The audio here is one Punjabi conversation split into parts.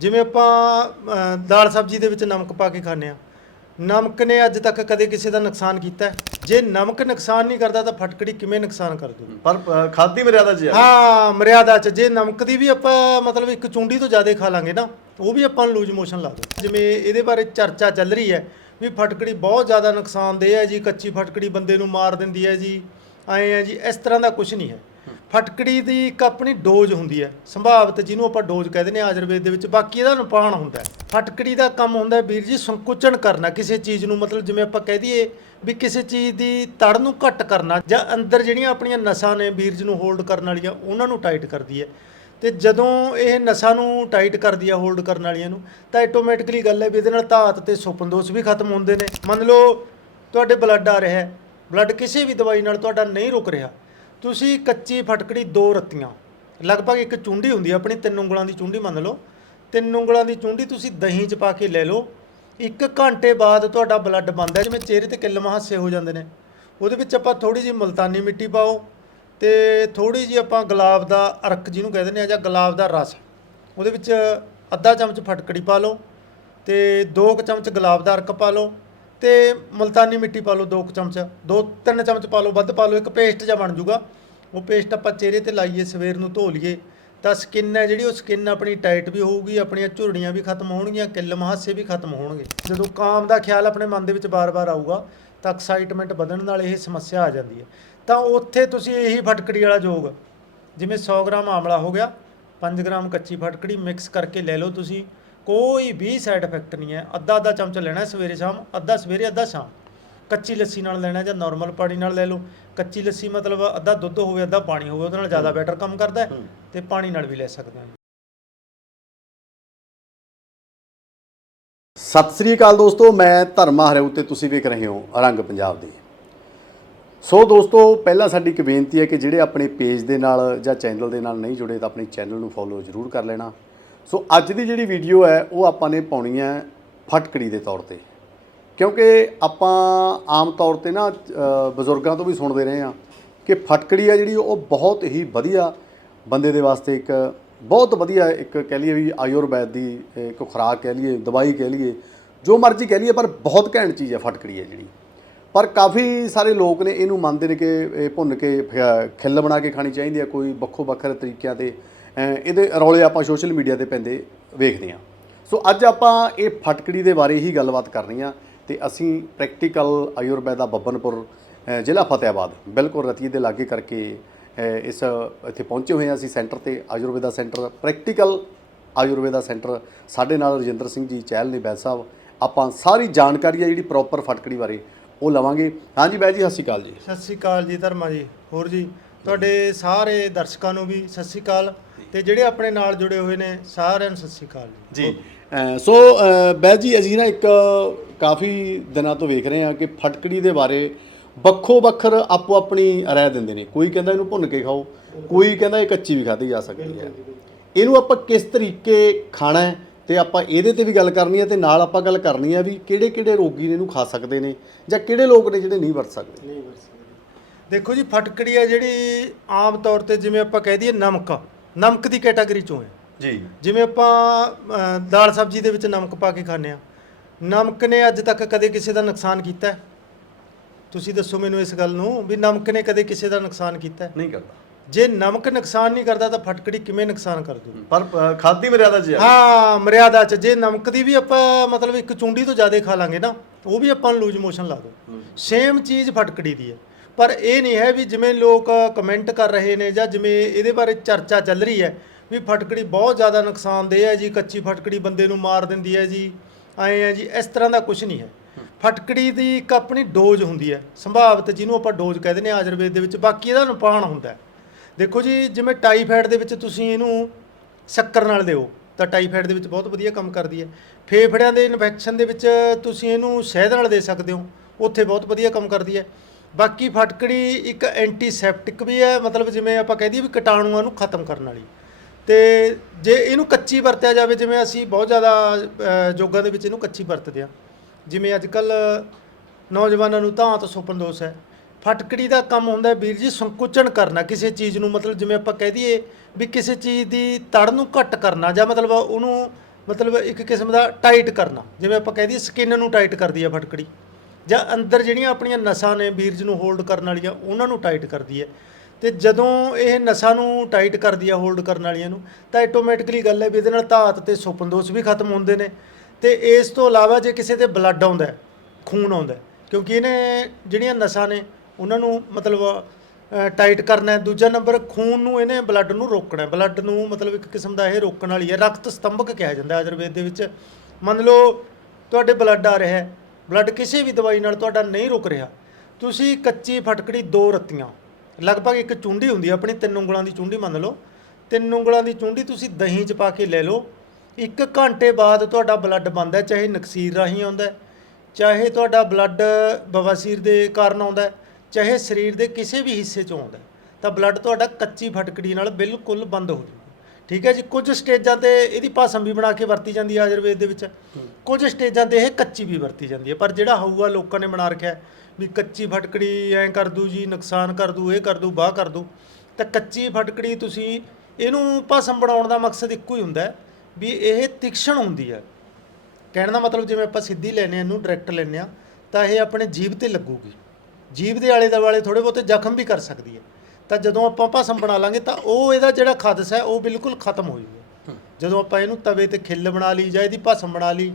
ਜਿਵੇਂ ਆਪਾਂ ਦਾਲ ਸਬਜ਼ੀ ਦੇ ਵਿੱਚ ਨਮਕ ਪਾ ਕੇ ਖਾਂਦੇ ਆ ਨਮਕ ਨੇ ਅੱਜ ਤੱਕ ਕਦੇ ਕਿਸੇ ਦਾ ਨੁਕਸਾਨ ਕੀਤਾ? ਜੇ ਨਮਕ ਨੁਕਸਾਨ ਨਹੀਂ ਕਰਦਾ ਤਾਂ ਫਟਕੜੀ ਕਿਵੇਂ ਨੁਕਸਾਨ ਕਰ ਦੂ ਪਰ ਖਾਦੀ ਮਰਿਆਦਾ ਚ ਆ। ਹਾਂ ਮਰਿਆਦਾ ਚ। ਜੇ ਨਮਕ ਦੀ ਵੀ ਆਪਾਂ ਮਤਲਬ ਇੱਕ ਚੁੰਡੀ ਤੋਂ ਜ਼ਿਆਦਾ ਖਾ ਲਾਂਗੇ ਨਾ ਉਹ ਵੀ ਆਪਾਂ ਨੂੰ ਲੂਜ ਮੋਸ਼ਨ ਲਾ ਦੋ ਜਿਵੇਂ ਇਹਦੇ ਬਾਰੇ ਚਰਚਾ ਚੱਲ ਰਹੀ ਹੈ ਵੀ ਫਟਕੜੀ ਬਹੁਤ ਜ਼ਿਆਦਾ ਨੁਕਸਾਨਦੇਹ ਹੈ ਜੀ ਕੱਚੀ ਫਟਕੜੀ ਬੰਦੇ ਨੂੰ ਮਾਰ ਦਿੰਦੀ ਹੈ ਜੀ ਐਂ ਹੈ ਜੀ ਇਸ ਤਰ੍ਹਾਂ ਦਾ ਕੁਝ ਨਹੀਂ ਹੈ। ਫਟਕੜੀ ਦੀ ਇੱਕ ਆਪਣੀ ਡੋਜ਼ ਹੁੰਦੀ ਹੈ। ਸੰਭਾਵਤ ਜਿਹਨੂੰ ਆਪਾਂ ਡੋਜ਼ ਕਹਿੰਦੇ ਨੇ ਆਯੁਰਵੇਦ ਦੇ ਵਿੱਚ, ਬਾਕੀ ਇਹਦਾ ਨਿਪਾਣ ਹੁੰਦਾ ਹੈ। ਫਟਕੜੀ ਦਾ ਕੰਮ ਹੁੰਦਾ ਹੈ ਵੀਰ ਜੀ ਸੰਕੁਚਨ ਕਰਨਾ, ਕਿਸੇ ਚੀਜ਼ ਨੂੰ ਮਤਲਬ ਜਿਵੇਂ ਆਪਾਂ ਕਹਿ ਦਈਏ ਵੀ ਕਿਸੇ ਚੀਜ਼ ਦੀ ਤੜ ਨੂੰ ਘੱਟ ਕਰਨਾ ਜਾਂ ਅੰਦਰ ਜਿਹੜੀਆਂ ਆਪਣੀਆਂ ਨਸਾਂ ਨੇ ਵੀਰਜ ਨੂੰ ਹੋਲਡ ਕਰਨ ਵਾਲੀਆਂ, ਉਹਨਾਂ ਨੂੰ ਟਾਈਟ ਕਰਦੀ ਹੈ। ਤੇ ਜਦੋਂ ਇਹ ਨਸਾਂ ਨੂੰ ਟਾਈਟ ਕਰਦੀ ਆ ਹੋਲਡ ਕਰਨ ਵਾਲੀਆਂ ਨੂੰ, ਤਾਂ ਆਟੋਮੈਟਿਕਲੀ ਗੱਲ ਹੈ ਵੀ ਇਹਦੇ ਨਾਲ ਧਾਤ ਤੇ ਸੁਪਨ ਦੋਸ਼ ਵੀ ਖਤਮ ਹੁੰਦੇ ਨੇ। ਮੰਨ ਲਓ ਤੁਹਾਡੇ ਬਲੱਡ ਆ ਰਿਹਾ ਹੈ ਬਲੱਡ ਕਿਸੇ ਵੀ ਦਵਾਈ ਨਾਲ ਤੁਹਾਡਾ ਨਹੀਂ ਰੁਕ ਰਿਹਾ। ਤੁਸੀਂ ਕੱਚੀ ਫਟਕੜੀ ਦੋ ਰੱਤੀਆਂ। ਲਗਭਗ ਇੱਕ ਚੁੰਡੀ ਹੁੰਦੀ ਹੈ ਆਪਣੀ, ਤਿੰਨ ਉਂਗਲਾਂ ਦੀ ਚੁੰਡੀ ਮੰਨ ਲਓ। ਤਿੰਨ ਉਂਗਲਾਂ ਦੀ ਚੁੰਡੀ ਤੁਸੀਂ ਦਹੀਂ 'ਚ ਪਾ ਕੇ ਲੈ ਲਓ। ਇੱਕ ਘੰਟੇ ਬਾਅਦ ਤੁਹਾਡਾ ਬਲੱਡ ਬੰਦ ਹੈ ਜਿਵੇਂ ਚਿਹਰੇ ਤੇ ਕਿੱਲ ਮਹਾਸੇ ਹੋ ਜਾਂਦੇ ਨੇ। ਉਹਦੇ ਵਿੱਚ ਆਪਾਂ ਥੋੜੀ ਜਿਹੀ ਮਲਤਾਨੀ ਮਿੱਟੀ ਪਾਓ ਤੇ ਥੋੜੀ ਜਿਹੀ ਆਪਾਂ ਗੁਲਾਬ ਦਾ ਅਰਕ ਜਿਹਨੂੰ ਕਹਿੰਦੇ ਨੇ ਜਾਂ ਗੁਲਾਬ ਦਾ ਰਸ। ਉਹਦੇ ਵਿੱਚ ਅੱਧਾ ਚਮਚ ਫਟਕੜੀ ਪਾ ਲਓ ਤੇ 2 ਚਮਚ ਗੁਲਾਬ ਦਾ ਅਰਕ ਪਾ ਲਓ। ਤੇ ਮਲਤਾਨੀ ਮਿੱਟੀ ਪਾ ਲਓ 2 ਚਮਚ 2-3 ਚਮਚ ਪਾ ਲਓ, ਵੱਧ ਪਾ ਲਓ, ਇੱਕ ਪੇਸਟ ਜਿਹਾ ਬਣ ਜਾਊਗਾ। ਉਹ ਪੇਸਟ ਆਪਾਂ ਚਿਹਰੇ ਤੇ ਲਾਈਏ, ਸਵੇਰ ਨੂੰ ਧੋ ਲਈਏ। ਤਾਂ ਸਕਿਨ ਹੈ ਜਿਹੜੀ, ਉਹ ਸਕਿਨ ਆਪਣੀ ਟਾਈਟ ਵੀ ਹੋਊਗੀ, ਆਪਣੀਆਂ ਝੁਰੜੀਆਂ ਵੀ ਖਤਮ ਹੋਣਗੀਆਂ, ਕਿੱਲ ਮਹਾਸੇ ਵੀ ਖਤਮ ਹੋਣਗੇ। ਜਦੋਂ ਕਾਮ ਦਾ ਖਿਆਲ ਆਪਣੇ ਮਨ ਦੇ ਵਿੱਚ ਬਾਰ-ਬਾਰ ਆਊਗਾ, ਤਾਂ ਐਕਸਾਈਟਮੈਂਟ ਵਧਣ ਨਾਲ ਇਹ ਸਮੱਸਿਆ ਆ ਜਾਂਦੀ ਹੈ। ਤਾਂ ਉੱਥੇ ਤੁਸੀਂ ਇਹੀ ਫਟਕੜੀ ਵਾਲਾ ਯੋਗ ਜਿਵੇਂ 100 ਗ੍ਰਾਮ ਆਮਲਾ ਹੋ ਗਿਆ 5 ਗ੍ਰਾਮ ਕੱਚੀ ਫਟਕੜੀ ਮਿਕਸ ਕਰਕੇ ਲੈ ਲਓ ਤੁਸੀਂ। ਕੋਈ ਵੀ ਸਾਈਡ ਇਫੈਕਟ ਨਹੀਂ ਹੈ। ਅੱਧਾ ਅੱਧਾ ਚਮਚ ਲੈਣਾ ਸਵੇਰੇ ਸ਼ਾਮ ਅੱਧਾ ਸਵੇਰੇ ਅੱਧਾ ਸ਼ਾਮ। ਕੱਚੀ ਲੱਸੀ ਨਾਲ ਲੈਣਾ ਜਾਂ ਨਾਰਮਲ ਪਾਣੀ ਨਾਲ ਲੈ ਲਓ। ਕੱਚੀ ਲੱਸੀ ਮਤਲਬ ਅੱਧਾ ਦੁੱਧ ਹੋਵੇ ਅੱਧਾ ਪਾਣੀ ਹੋਵੇ ਉਹਦੇ ਨਾਲ ਜ਼ਿਆਦਾ ਬੈਟਰ ਕੰਮ ਕਰਦਾ ਹੈ ਤੇ ਪਾਣੀ ਨਾਲ ਵੀ ਲੈ ਸਕਦੇ ਹਾਂ। ਸਤਿ ਸ੍ਰੀ ਅਕਾਲ ਦੋਸਤੋ ਮੈਂ ਧਰਮਾ ਹਰਿਓ ਤੇ ਤੁਸੀਂ ਵੇਖ ਰਹੇ ਹੋ ਰੰਗ ਪੰਜਾਬ ਦੇ। ਸੋ ਦੋਸਤੋ ਪਹਿਲਾਂ ਸਾਡੀ ਇੱਕ ਬੇਨਤੀ ਹੈ ਕਿ ਜਿਹੜੇ ਆਪਣੇ ਪੇਜ ਦੇ ਨਾਲ ਜਾਂ ਚੈਨਲ ਦੇ ਨਾਲ ਨਹੀਂ ਜੁੜੇ ਤਾਂ ਆਪਣੇ ਚੈਨਲ ਨੂੰ ਫੋਲੋ ਜ਼ਰੂਰ ਕਰ ਲੈਣਾ। ਸੋ ਅੱਜ ਦੀ ਜਿਹੜੀ ਵੀਡੀਓ ਹੈ, ਉਹ ਆਪਾਂ ਨੇ ਪਾਉਣੀ ਹੈ ਫਟਕੜੀ ਦੇ ਤੌਰ ਤੇ। ਕਿਉਂਕਿ ਆਪਾਂ ਆਮ ਤੌਰ ਤੇ ਨਾ ਬਜ਼ੁਰਗਾਂ ਤੋਂ ਵੀ ਸੁਣਦੇ ਰਹੇ ਹਾਂ ਕਿ ਫਟਕੜੀ ਆ ਜਿਹੜੀ, ਉਹ ਬਹੁਤ ਹੀ ਵਧੀਆ ਬੰਦੇ ਦੇ ਵਾਸਤੇ ਇੱਕ ਬਹੁਤ ਵਧੀਆ ਇੱਕ ਕਹਿ ਲਈਏ ਵੀ ਆਯੁਰਵੈਦ ਦੀ ਇੱਕ ਖੁਰਾਕ ਕਹਿ ਲਈਏ, ਦਵਾਈ ਕਹਿ ਲਈਏ, ਜੋ ਮਰਜ਼ੀ ਕਹਿ ਲਈਏ, ਪਰ ਬਹੁਤ ਘੈਂਟ ਚੀਜ਼ ਹੈ ਫਟਕੜੀ ਹੈ ਜਿਹੜੀ। ਪਰ ਕਾਫੀ ਸਾਰੇ ਲੋਕ ਨੇ ਇਹਨੂੰ ਮੰਨਦੇ ਨੇ ਕਿ ਇਹ ਭੁੰਨ ਕੇ ਫ- ਖਿੱਲ ਬਣਾ ਕੇ ਖਾਣੀ ਚਾਹੀਦੀ ਹੈ, ਕੋਈ ਵੱਖੋ ਵੱਖਰੇ ਤਰੀਕਿਆਂ ਤੇ ਇਹਦੇ ਰੌਲੇ ਆਪਾਂ ਸੋਸ਼ਲ ਮੀਡੀਆ ਤੇ ਪੈਂਦੇ ਵੇਖਦੇ ਹਾਂ। ਸੋ ਅੱਜ ਆਪਾਂ ਇਹ ਫਟਕੜੀ ਦੇ ਬਾਰੇ ਹੀ ਗੱਲਬਾਤ ਕਰਨੀ ਆ ਤੇ ਅਸੀਂ ਪ੍ਰੈਕਟੀਕਲ ਆਯੁਰਵੈਦਾ ਬੱਬਨਪੁਰ ਜ਼ਿਲ੍ਹਾ ਫਤਿਆਬਾਦ ਬਿਲਕੁਲ ਰਤੀਏ ਦੇ ਲਾਗੇ ਕਰਕੇ ਇਸ, ਇੱਥੇ ਪਹੁੰਚੇ ਹੋਏ ਹਾਂ ਅਸੀਂ ਸੈਂਟਰ ਤੇ, Ayurveda centre practical Ayurveda centre ਸਾਡੇ ਨਾਲ ਰਜਿੰਦਰ ਸਿੰਘ ਜੀ, ਚਹਿਲ ਨੇ ਬੈਦ ਸਾਹਿਬ, ਆਪਾਂ ਸਾਰੀ ਜਾਣਕਾਰੀ ਆ ਜਿਹੜੀ ਪ੍ਰੋਪਰ ਫਟਕੜੀ ਬਾਰੇ ਉਹ ਲਵਾਂਗੇ। ਹਾਂਜੀ ਬੈਦ ਜੀ, ਸਤਿ ਸ਼੍ਰੀ ਅਕਾਲ ਜੀ। ਸਤਿ ਸ਼੍ਰੀ ਅਕਾਲ ਜੀ, ਧਰਮਾ ਜੀ, ਹੋਰ ਜੀ, ਤੁਹਾਡੇ ਸਾਰੇ ਦਰਸ਼ਕਾਂ ਨੂੰ ਵੀ ਸਤਿ ਸ਼੍ਰੀ ਅਕਾਲ। ਤੇ ਜਿਹੜੇ ਆਪਣੇ ਨਾਲ ਜੁੜੇ ਹੋਏ ਨੇ ਸਾਰਿਆਂ ਨੂੰ ਸਤਿ ਸ਼੍ਰੀ ਅਕਾਲ ਜੀ। ਜੀ ਅ, ਸੋ ਅ, ਬੈਦ ਜੀ ਅਸੀਂ ਨਾ ਇੱਕ ਕਾਫੀ ਦਿਨਾਂ ਤੋਂ ਵੇਖ ਰਹੇ ਹਾਂ ਕਿ ਫਟਕੜੀ ਦੇ ਬਾਰੇ ਵੱਖੋ ਵੱਖਰ ਆਪੋ ਆਪਣੀ ਰਾਏ ਦਿੰਦੇ ਨੇ। ਕੋਈ ਕਹਿੰਦਾ ਇਹਨੂੰ ਭੁੰਨ ਕੇ ਖਾਓ ਕੋਈ ਕਹਿੰਦਾ ਇਹ ਕੱਚੀ ਵੀ ਖਾਧੀ ਜਾ ਸਕਦੀ ਹੈ। ਇਹਨੂੰ ਆਪਾਂ ਕਿਸ ਤਰੀਕੇ ਖਾਣਾ ਹੈ ਤੇ ਆਪਾਂ ਇਹਦੇ ਤੇ ਵੀ ਗੱਲ ਕਰਨੀ ਹੈ ਤੇ ਨਾਲ ਆਪਾਂ ਗੱਲ ਕਰਨੀ ਹੈ ਵੀ ਕਿਹੜੇ ਕਿਹੜੇ ਰੋਗੀ ਨੇ ਇਹਨੂੰ ਖਾ ਸਕਦੇ ਨੇ ਜਾਂ ਕਿਹੜੇ ਲੋਕ ਨੇ ਜਿਹੜੇ ਨਹੀਂ ਵਰਤ ਸਕਦੇ। ਨਹੀਂ ਵਰਤ ਸਕਦੇ। ਦੇਖੋ ਜੀ ਫਟਕੜੀ ਹੈ ਜਿਹੜੀ ਆਮ ਤੌਰ ਤੇ ਜਿਵੇਂ ਆਪਾਂ ਕਹਿ ਦਈਏ ਨਮਕ। ਨਮਕ ਦੀ ਕੈਟਾਗਰੀ ਚੋਂ ਹੈ। ਜੀ। ਜਿਵੇਂ ਆਪਾਂ ਅ, ਦਾਲ ਸਬਜ਼ੀ ਦੇ ਵਿੱਚ ਨਮਕ ਪਾ ਕੇ ਖਾਂਦੇ ਆ ਨਮਕ ਨੇ ਅੱਜ ਤੱਕ ਕਦੇ ਕਿਸੇ ਦਾ ਨੁਕਸਾਨ ਕੀਤਾ ਹੈ? ਤੁਸੀਂ ਦੱਸੋ ਮੈਨੂੰ ਇਸ ਗੱਲ ਨੂੰ ਵੀ ਨਮਕ ਨੇ ਕਦੇ ਕਿਸੇ ਦਾ ਨੁਕਸਾਨ ਕੀਤਾ ਹੈ? ਨਹੀਂ ਕਰਦਾ। ਜੇ ਨਮਕ ਨੁਕਸਾਨ ਨਹੀਂ ਕਰਦਾ ਤਾਂ ਫਟਕੜੀ ਕਿਵੇਂ ਨੁਕਸਾਨ ਕਰ ਦੂ ਪਰ ਅ, ਖਾਦੀ ਮਰਿਆਦਾ ਚ ਆ। ਹਾਂ ਮਰਿਆਦਾ ਚ। ਜੇ ਨਮਕ ਦੀ ਵੀ ਆਪਾਂ ਮਤਲਬ ਇੱਕ ਚੁੰਡੀ ਤੋਂ ਜ਼ਿਆਦਾ ਖਾ ਲਾਂਗੇ ਨਾ ਉਹ ਵੀ ਆਪਾਂ ਨੂੰ ਲੂਜ ਮੋਸ਼ਨ ਲਾ ਦੋ ਸੇਮ ਚੀਜ਼ ਫਟਕੜੀ ਦੀ ਹੈ। ਪਰ ਇਹ ਨਹੀਂ ਹੈ ਵੀ ਜਿਵੇਂ ਲੋਕ ਕਮੈਂਟ ਕਰ ਰਹੇ ਨੇ ਜਾਂ ਜਿਵੇਂ ਇਹਦੇ ਬਾਰੇ ਚਰਚਾ ਚੱਲ ਰਹੀ ਹੈ ਵੀ ਫਟਕੜੀ ਬਹੁਤ ਜ਼ਿਆਦਾ ਨੁਕਸਾਨਦੇਹ ਹੈ ਜੀ, ਕੱਚੀ ਫਟਕੜੀ ਬੰਦੇ ਨੂੰ ਮਾਰ ਦਿੰਦੀ ਹੈ ਜੀ ਐਂ ਹੈ ਜੀ, ਇਸ ਤਰ੍ਹਾਂ ਦਾ ਕੁਝ ਨਹੀਂ ਹੈ। ਫਟਕੜੀ ਦੀ ਇੱਕ ਆਪਣੀ ਡੋਜ਼ ਹੁੰਦੀ ਹੈ, ਸੰਭਾਵਿਤ ਜਿਹਨੂੰ ਆਪਾਂ ਡੋਜ਼ ਕਹਿੰਦੇ ਨੇ ਆਯੁਰਵੇਦ ਦੇ ਵਿੱਚ, ਬਾਕੀ ਇਹਦਾ ਨਿਪਾਣ ਹੁੰਦਾ ਹੈ। ਦੇਖੋ ਜੀ, ਜਿਵੇਂ ਟਾਈਫਾਇਡ ਦੇ ਵਿੱਚ ਤੁਸੀਂ ਇਹਨੂੰ ਸ਼ੱਕਰ ਨਾਲ ਦਿਓ, ਤਾਂ ਟਾਈਫਾਇਡ ਦੇ ਵਿੱਚ ਬਹੁਤ ਵਧੀਆ ਕੰਮ ਕਰਦੀ ਹੈ। ਫੇਫੜਿਆਂ ਦੇ ਇਨਫੈਕਸ਼ਨ ਦੇ ਵਿੱਚ ਤੁਸੀਂ ਇਹਨੂੰ ਸ਼ਹਿਦ ਨਾਲ ਦੇ ਸਕਦੇ ਹੋ, ਉੱਥੇ ਬਹੁਤ ਵਧੀਆ ਕੰਮ ਕਰਦੀ ਹੈ। ਬਾਕੀ ਫਟਕੜੀ ਇੱਕ ਐਂਟੀਸੈਪਟਿਕ ਵੀ ਹੈ ਮਤਲਬ ਜਿਵੇਂ ਆਪਾਂ ਕਹਿ ਦਈਏ ਵੀ ਕੀਟਾਣੂਆਂ ਨੂੰ ਖਤਮ ਕਰਨ ਵਾਲੀ। ਤੇ ਜੇ ਇਹਨੂੰ ਕੱਚੀ ਵਰਤਿਆ ਜਾਵੇ ਜਿਵੇਂ ਅਸੀਂ ਬਹੁਤ ਜ਼ਿਆਦਾ ਅ, ਯੋਗਾ ਦੇ ਵਿੱਚ ਇਹਨੂੰ ਕੱਚੀ ਵਰਤਦੇ ਆ ਜਿਵੇਂ ਅੱਜ ਕੱਲ ਨੌਜਵਾਨਾਂ ਨੂੰ ਤਾਂ ਤੋਂ ਸੁਪਨ ਦੋਸ਼ ਹੈ। ਫਟਕੜੀ ਦਾ ਕੰਮ ਹੁੰਦਾ ਵੀਰ ਜੀ ਸੰਕੁਚਨ ਕਰਨਾ ਕਿਸੇ ਚੀਜ਼ ਨੂੰ ਮਤਲਬ ਜਿਵੇਂ ਆਪਾਂ ਕਹਿ ਦਈਏ ਵੀ ਕਿਸੇ ਚੀਜ਼ ਦੀ ਤੜ ਨੂੰ ਘੱਟ ਕਰਨਾ ਜਾਂ ਮਤਲਬ ਉਹਨੂੰ ਮਤਲਬ ਇੱਕ ਕਿਸਮ ਦਾ ਟਾਈਟ ਕਰਨਾ। ਜਿਵੇਂ ਆਪਾਂ ਕਹਿ ਦਈਏ ਸਕਿਨ ਨੂੰ ਟਾਈਟ ਕਰਦੀ ਹੈ ਫਟਕੜੀ। ਜਾਂ ਅੰਦਰ ਜਿਹੜੀਆਂ ਆਪਣੀਆਂ ਨਸਾਂ ਨੇ ਬੀਰਜ ਨੂੰ ਹੋਲਡ ਕਰਨ ਵਾਲੀਆਂ, ਉਹਨਾਂ ਨੂੰ ਟਾਈਟ ਕਰਦੀ ਹੈ। ਤੇ ਜਦੋਂ ਇਹ ਨਸਾਂ ਨੂੰ ਟਾਈਟ ਕਰਦੀ ਹੈ ਹੋਲਡ ਕਰਨ ਵਾਲੀਆਂ ਨੂੰ, ਤਾਂ ਆਟੋਮੈਟਿਕਲੀ ਗੱਲ ਹੈ ਵੀ ਇਹਦੇ ਨਾਲ ਧਾਤ ਤੇ ਸੁਪਨਦੋਸ਼ ਵੀ ਖਤਮ ਹੁੰਦੇ ਨੇ। ਤੇ ਇਸ ਤੋਂ ਇਲਾਵਾ ਜੇ ਕਿਸੇ ਤੇ ਬਲੱਡ ਆਉਂਦਾ ਖੂਨ ਆਉਂਦਾ ਕਿਉਂਕਿ ਇਹਨੇ ਜਿਹੜੀਆਂ ਨਸਾਂ ਨੇ, ਉਹਨਾਂ ਨੂੰ ਮਤਲਬ ਟਾਈਟ ਕਰਨਾ ਹੈ। ਦੂਜਾ ਨੰਬਰ, ਖੂਨ ਨੂੰ ਇਹਨੇ ਬਲੱਡ ਨੂੰ ਰੋਕਣਾ ਹੈ। ਬਲੱਡ ਨੂੰ ਮਤਲਬ ਇੱਕ ਕਿਸਮ ਦਾ ਇਹ ਰੋਕਣ ਵਾਲੀ ਹੈ। ਰਕਤ ਸਤੰਭਕ ਕਿਹਾ ਜਾਂਦਾ ਆਯੁਰਵੇਦ ਦੇ ਵਿੱਚ। ਮੰਨ ਲਓ, ਤੁਹਾਡੇ ਬਲੱਡ ਆ ਰਿਹਾ ਹੈ ਬਲੱਡ ਕਿਸੇ ਵੀ ਦਵਾਈ ਨਾਲ ਤੁਹਾਡਾ ਨਹੀਂ ਰੁਕ ਰਿਹਾ। ਤੁਸੀਂ ਕੱਚੀ ਫਟਕੜੀ ਦੋ ਰੱਤੀਆਂ। ਲਗਭਗ ਇੱਕ ਚੁੰਡੀ ਹੁੰਦੀ ਹੈ ਆਪਣੀ ਤਿੰਨ ਉਂਗਲਾਂ ਦੀ ਚੁੰਡੀ ਮੰਨ ਲਓ। ਤਿੰਨ ਉਂਗਲਾਂ ਦੀ ਚੁੰਡੀ ਤੁਸੀਂ ਦਹੀਂ 'ਚ ਪਾ ਕੇ ਲੈ ਲਓ। ਇੱਕ ਘੰਟੇ ਬਾਅਦ ਤੁਹਾਡਾ ਬਲੱਡ ਬਣਦਾ ਹੈ, ਚਾਹੇ ਨਕਸੀਰ ਰਾਹੀਂ ਆਉਂਦਾ ਚਾਹੇ ਤੁਹਾਡਾ ਬਲੱਡ ਬਵਾਸੀਰ ਦੇ ਕਾਰਨ ਆਉਂਦਾ ਚਾਹੇ ਸਰੀਰ ਦੇ ਕਿਸੇ ਵੀ ਹਿੱਸੇ 'ਚੋਂ ਆਉਂਦਾ ਤਾਂ ਬਲੱਡ ਤੁਹਾਡਾ ਕੱਚੀ ਫਟਕੜੀ ਨਾਲ ਬਿਲਕੁਲ ਬੰਦ ਹੋ ਜਾਊਗਾ। ਠੀਕ ਹੈ ਜੀ, ਕੁਝ ਸਟੇਜਾਂ ਤੇ ਇਹਦੀ ਭਾਸ਼ਮ ਵੀ ਬਣਾ ਕੇ ਵਰਤੀ ਜਾਂਦੀ ਹੈ ਆਯੁਰਵੇਦ ਦੇ ਵਿੱਚ। ਕੁਝ ਸਟੇਜਾਂ ਤੇ ਇਹ ਕੱਚੀ ਵੀ ਵਰਤੀ ਜਾਂਦੀ ਹੈ, ਪਰ ਜਿਹੜਾ ਹਊਆ ਲੋਕਾਂ ਨੇ ਬਣਾ ਰੱਖਿਆ ਵੀ ਕੱਚੀ ਫਟਕੜੀ ਐਂ ਕਰ ਦੂ ਜੀ, ਨੁਕਸਾਨ ਕਰ ਦੂ, ਇਹ ਕਰ ਦੂ, ਬਾਹ ਕਰ ਦੂ, ਤਾਂ ਕੱਚੀ ਫਟਕੜੀ ਤੁਸੀਂ ਇਹਨੂੰ ਭਾਸ਼ਮ ਬਣਾਉਣ ਦਾ ਮਕਸਦ ਇੱਕੋ ਹੀ ਹੁੰਦਾ ਵੀ ਇਹ ਤਿਕਸ਼ਣ ਹੁੰਦੀ ਹੈ। ਕਹਿਣ ਦਾ ਮਤਲਬ ਜਿਵੇਂ ਆਪਾਂ ਸਿੱਧੀ ਲੈਨੇ ਆ ਇਹਨੂੰ ਡਾਇਰੈਕਟ ਲੈਨੇ ਆ ਤਾਂ ਇਹ ਆਪਣੇ ਜੀਭ ਤੇ ਲੱਗੂਗੀ। ਜੀਭ ਦੇ ਆਲੇ ਦੁਆਲੇ ਥੋੜੇ ਬਹੁਤੇ ਜ਼ਖਮ ਵੀ ਕਰ ਸਕਦੀ ਹੈ। ਤਾਂ ਜਦੋਂ ਆਪਾਂ ਭਸਮ ਬਣਾ ਲਾਂਗੇ ਤਾਂ ਉਹ ਇਹਦਾ ਜਿਹੜਾ ਖਦਸ ਹੈ, ਉਹ ਬਿਲਕੁਲ ਖਤਮ ਹੋ ਜਾਊਗਾ ਜਦੋਂ ਆਪਾਂ ਇਹਨੂੰ ਤਵੇ ਤੇ ਖਿੱਲ ਬਣਾ ਲਈ ਜਾਂ ਇਹਦੀ ਭਸਮ ਬਣਾ ਲਈ,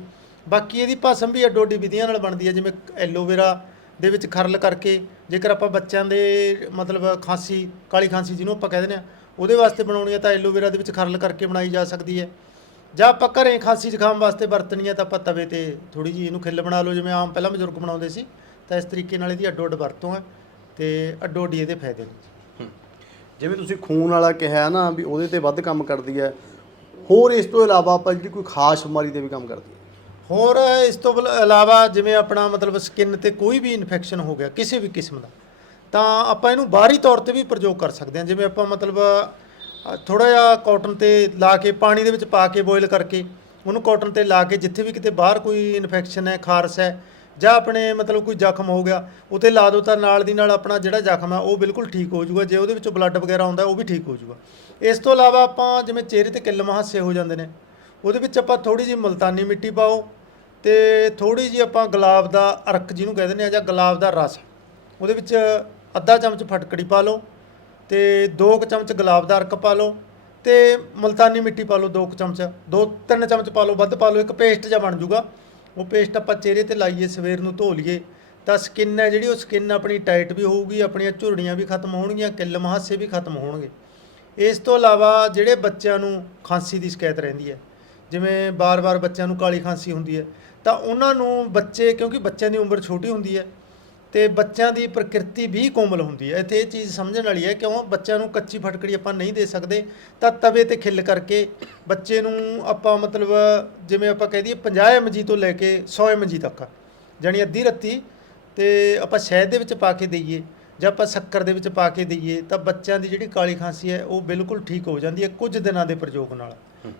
ਬਾਕੀ ਇਹਦੀ ਭਸਮ ਵੀ ਅੱਡੋ ਅੱਡੀ ਵਿਧੀਆਂ ਨਾਲ ਬਣਦੀ ਹੈ, ਜਿਵੇਂ ਐਲੋਵੇਰਾ ਦੇ ਵਿੱਚ ਖਰਲ ਕਰਕੇ, ਜੇਕਰ ਆਪਾਂ ਬੱਚਿਆਂ ਦੇ ਮਤਲਬ ਖਾਂਸੀ, ਕਾਲੀ ਖਾਂਸੀ ਜਿਹਨੂੰ ਆਪਾਂ ਕਹਿੰਦੇ ਨੇ ਉਹਦੇ ਵਾਸਤੇ ਬਣਾਉਣੀ ਹੈ ਤਾਂ ਐਲੋਵੇਰਾ ਦੇ ਵਿੱਚ ਖਰਲ ਕਰਕੇ ਬਣਾਈ ਜਾ ਸਕਦੀ ਹੈ। ਜਾਂ ਆਪਾਂ ਘਰੇ ਖਾਂਸੀ ਜ਼ੁਕਾਮ ਵਾਸਤੇ ਵਰਤਣੀ ਹੈ ਤਾਂ ਆਪਾਂ ਤਵੇ ਤੇ ਥੋੜੀ ਜਿਹੀ ਇਹਨੂੰ ਖਿੱਲ ਬਣਾ ਲਓ, ਜਿਵੇਂ ਆਮ ਪਹਿਲਾਂ ਬਜ਼ੁਰਗ ਬਣਾਉਂਦੇ ਸੀ, ਤਾਂ ਇਸ ਤਰੀਕੇ ਨਾਲ ਇਹਦੀ ਅੱਡੋ ਅੱਡ ਵਰਤੋਂ ਹੈ ਤੇ ਅੱਡੋ ਅੱਡੀ ਇਹਦੇ ਫਾਇਦੇ ਨੇ। ਜਿਵੇਂ ਤੁਸੀਂ ਖੂਨ ਵਾਲਾ ਕਿਹਾ ਨਾ ਵੀ ਉਹਦੇ ਤੇ ਵੱਧ ਕੰਮ ਕਰਦੀ ਹੈ, ਹੋਰ ਇਸ ਤੋਂ ਇਲਾਵਾ ਆਪਾਂ ਜਿਹੜੀ ਕੋਈ ਖਾਸ ਬਿਮਾਰੀ ਤੇ ਵੀ ਕੰਮ ਕਰਦੀ ਹੈ। ਹੋਰ ਇਸ ਤੋਂ ਬਲ- ਇਲਾਵਾ ਜਿਵੇਂ ਆਪਣਾ ਮਤਲਬ ਸਕਿਨ ਤੇ ਕੋਈ ਵੀ ਇਨਫੈਕਸ਼ਨ ਹੋ ਗਿਆ, ਕਿਸੇ ਵੀ ਕਿਸਮ ਦਾ, ਤਾਂ ਆਪਾਂ ਇਹਨੂੰ ਬਾਹਰੀ ਤੌਰ ਤੇ ਵੀ ਪ੍ਰਯੋਗ ਕਰ ਸਕਦੇ ਹਾਂ। ਜਿਵੇਂ ਆਪਾਂ ਮਤਲਬ ਥੋੜਾ ਜਿਹਾ ਕਾਟਨ ਤੇ ਲਾ ਕੇ, ਪਾਣੀ ਦੇ ਵਿੱਚ ਪਾ ਕੇ ਬੋਇਲ ਕਰਕੇ, ਉਹਨੂੰ ਕਾਟਨ ਤੇ ਲਾ ਕੇ ਜਿੱਥੇ ਵੀ ਕਿਤੇ ਬਾਹਰ ਕੋਈ ਇਨਫੈਕਸ਼ਨ ਹੈ, ਖਾਰਸ ਹੈ ਜਾਂ ਆਪਣੇ ਮਤਲਬ ਕੋਈ ਜ਼ਖਮ ਹੋ ਗਿਆ ਉਤੇ ਲਾ ਦਿਓ ਤਾਂ ਨਾਲ ਦੀ ਨਾਲ ਆਪਣਾ ਜਿਹੜਾ ਜ਼ਖਮ ਹੈ ਉਹ ਬਿਲਕੁਲ ਠੀਕ ਹੋ ਜਾਊਗਾ, ਜੇ ਉਹਦੇ ਵਿੱਚੋਂ ਬਲੱਡ ਵਗੈਰਾ ਆਉਂਦਾ ਉਹ ਵੀ ਠੀਕ ਹੋ ਜਾਊਗਾ। ਇਸ ਤੋਂ ਇਲਾਵਾ ਆਪਾਂ ਜਿਵੇਂ ਚਿਹਰੇ ਤੇ ਕਿੱਲ ਮੁਹਾਸੇ ਹੋ ਜਾਂਦੇ ਨੇ, ਉਹਦੇ ਵਿੱਚ ਆਪਾਂ ਥੋੜੀ ਜਿਹੀ ਮਲਤਾਨੀ ਮਿੱਟੀ ਪਾਓ ਤੇ ਥੋੜੀ ਜਿਹੀ ਆਪਾਂ ਗੁਲਾਬ ਦਾ ਅਰਕ ਜਿਹਨੂੰ ਕਹਿੰਦੇ ਨੇ ਆ ਜਾਂ ਗੁਲਾਬ ਦਾ ਰਸ, ਉਹਦੇ ਵਿੱਚ ਅੱਧਾ ਚਮਚ ਫਟਕੜੀ ਪਾ ਲਓ ਤੇ 2 ਕੁ ਚਮਚ ਗੁਲਾਬ ਦਾ ਅਰਕ ਪਾ ਲਓ ਤੇ ਮਲਤਾਨੀ ਮਿੱਟੀ ਪਾ ਲਓ 2 ਕੁ ਚਮਚ 2-3 ਚਮਚ ਪਾ ਲਓ, ਵੱਧ ਪਾ ਲਓ, ਇੱਕ ਪੇਸਟ ਜਿਹਾ ਬਣ ਜਾਊਗਾ। ਉਹ ਪੇਸਟ ਆਪਾਂ ਚਿਹਰੇ ਤੇ ਲਾਈਏ, ਸਵੇਰ ਨੂੰ ਧੋ ਲਈਏ, ਤਾਂ ਸਕਿਨ ਹੈ ਜਿਹੜੀ, ਉਹ ਸਕਿਨ ਆਪਣੀ ਟਾਈਟ ਵੀ ਹੋਊਗੀ, ਆਪਣੀਆਂ ਝੁਰੜੀਆਂ ਵੀ ਖਤਮ ਹੋਣਗੀਆਂ, ਕਿੱਲ ਮੁਹਾਸੇ ਵੀ ਖਤਮ ਹੋਣਗੇ। ਇਸ ਤੋਂ ਇਲਾਵਾ ਜਿਹੜੇ ਬੱਚਿਆਂ ਨੂੰ ਖਾਂਸੀ ਦੀ ਸ਼ਿਕਾਇਤ ਰਹਿੰਦੀ ਹੈ, ਜਿਵੇਂ ਬਾਰ-ਬਾਰ ਬੱਚਿਆਂ ਨੂੰ ਕਾਲੀ ਖਾਂਸੀ ਹੁੰਦੀ ਹੈ, ਤਾਂ ਉਹਨਾਂ ਨੂੰ ਬੱਚੇ, ਕਿਉਂਕਿ ਬੱਚਿਆਂ ਦੀ ਉਮਰ ਛੋਟੀ ਹੁੰਦੀ ਹੈ ਤੇ ਬੱਚਿਆਂ ਦੀ ਪ੍ਰਕਿਰਤੀ ਵੀ ਕੋਮਲ ਹੁੰਦੀ ਹੈ। ਇੱਥੇ ਇਹ ਚੀਜ਼ ਸਮਝਣ ਵਾਲੀ ਹੈ, ਕਿਉਂ? ਬੱਚਿਆਂ ਨੂੰ ਕੱਚੀ ਫਟਕੜੀ ਆਪਾਂ ਨਹੀਂ ਦੇ ਸਕਦੇ। ਤਾਂ ਤਵੇ ਤੇ ਖਿੱਲ ਕਰਕੇ ਬੱਚੇ ਨੂੰ ਆਪਾਂ ਮਤਲਬ ਜਿਵੇਂ ਆਪਾਂ ਕਹਿ ਦਈਏ 50 mg ਤੋਂ ਲੈ ਕੇ 100 mg ਤੱਕ, ਜਾਣੀ ਅੱਧੀ ਰੱਤੀ ਤੇ ਆਪਾਂ ਸ਼ਹਿਦ ਦੇ ਵਿੱਚ ਪਾ ਕੇ ਦਈਏ ਜਾਂ ਆਪਾਂ ਸ਼ੱਕਰ ਦੇ ਵਿੱਚ ਪਾ ਕੇ ਦਈਏ ਤਾਂ ਬੱਚਿਆਂ ਦੀ ਜਿਹੜੀ ਕਾਲੀ ਖਾਂਸੀ ਹੈ ਉਹ ਬਿਲਕੁਲ ਠੀਕ ਹੋ ਜਾਂਦੀ ਹੈ ਕੁਝ ਦਿਨਾਂ ਦੇ ਪ੍ਰਯੋਗ ਨਾਲ।